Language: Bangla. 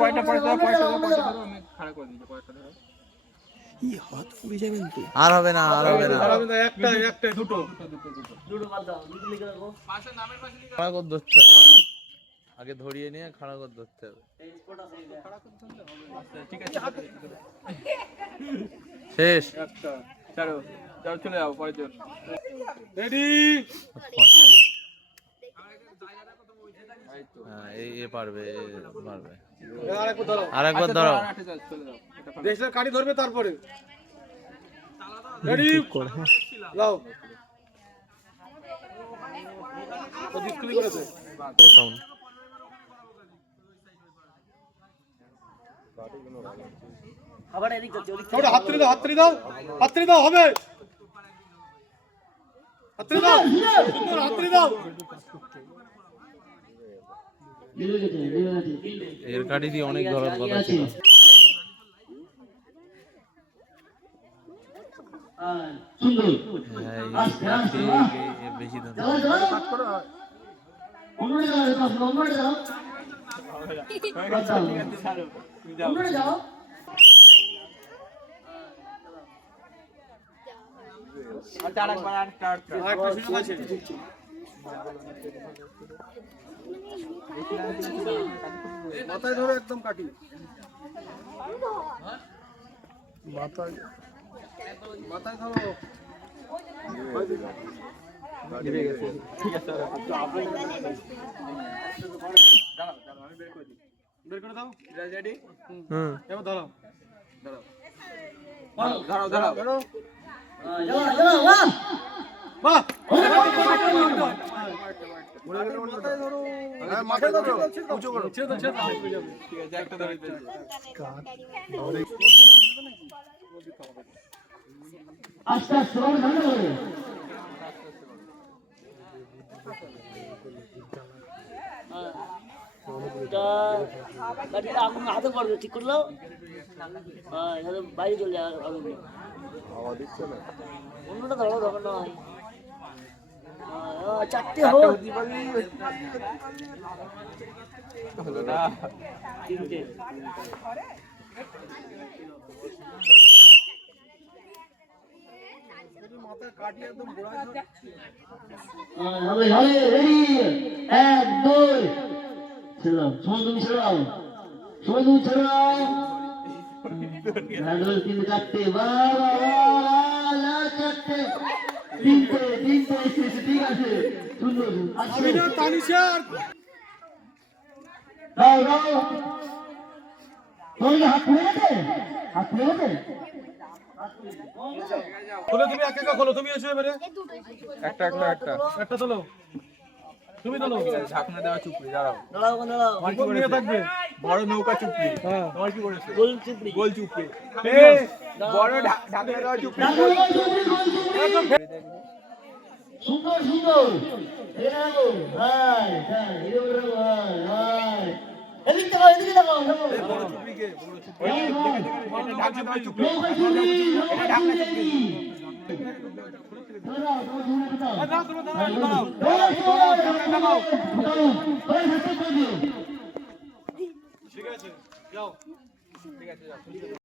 পয়টা আমি খাড়া করে দিচ্ছি পয়টা ধরো। ই হাত পুড়ে যাবেন তো। আর হবে না, আর হবে না। একটা দুটো বাদ দাও, দুটো লিখে রাখো। পাশে নামের পাশে লিখে খাড়া করে ধরতে হবে, আগে ধরিয়ে নিয়ে খাড়া করে ধরতে হবে। এই স্পটটা সেই খাড়া করে ধরলে হবে। আচ্ছা ঠিক আছে, শেষ। একটা চলো চলো চলে যাও পরের জন। রেডি হ্যাঁ, এই পারবে, পারবে। আরেকবার ধরো, আরেকবার ধরো। চলে যাও। দেশের কাঠি ধরবে তারপরে। রেডি লাও। তো ডিসপ্লে করেছে সাউন্ড। আবার এদিক যাচ্ছে, ওদিক থেকে হাত তুলে দাও, হাত তুলে দাও, হাত তুলে দাও, হবে হাত তুলে দাও, সুন্দর হাত তুলে দাও। এর কাঠি দিয়ে অনেক ধরার কথা ছিল। বেশি ধর মাথায় ধরো, একদম কাটি মাথায়, মাথায় ধরো। ঠিক আছে, বের করে দাও। রেডি? এবার ধরো, ধরো ধরো ধরো ধরো। বাহ, মাথায় ধরো, মাথায় ধরো, উঁচু করো, ছেড়ে দাও, ছেড়ে দাও। ঠিক আছে, একটা ধরে দিয়েছি। আস্তে আস্তে ভালো করে আগুন হাতে পড়বে, ঠিক করলো। হ্যাঁ, বাইরে চলে যাওয়ার আগুন অন্যটা ধরো, দরকার নয়। চারটে হোক, তিনটে। রেডি, এক দুই, ছেড়াও, সময় তুমি ছেড়াও, সময় তুমি ছেড়াও। তিনটে চারটে, চারটে, তিনটে তিনটে, ঠিক আছে, সুন্দর। দাও দাও, তোমার হাত খুলে গেছে, হাত খুলে গেছে। খোলো, তুমি এক একা খোলো, তুমি এসো এবারে। একটা একটা একটা একটা তোলো, তুমি তোলো। ঢাকনা দেওয়া চুপড়ি, দাঁড়াও দাঁড়াও দাঁড়াও, তোমার কি মনে থাকবে? বড় নৌকা চুপড়ি, তোমার কি করেছে? গোল চুপড়ি, গোল চুপড়ি। বড় ঢাকনা দেওয়া চুপড়ি। সুন্দর সুন্দর, এদিকে দেখো, এদিকে দেখো, বড় চুপড়িকে, বড় চুপড়ি। বড় ঢাকনা দেওয়া চুপড়ি। নৌকা চুপড়ি, নৌকা চুপড়ি। ঠিক আছে, যাও। ঠিক আছে, যাও।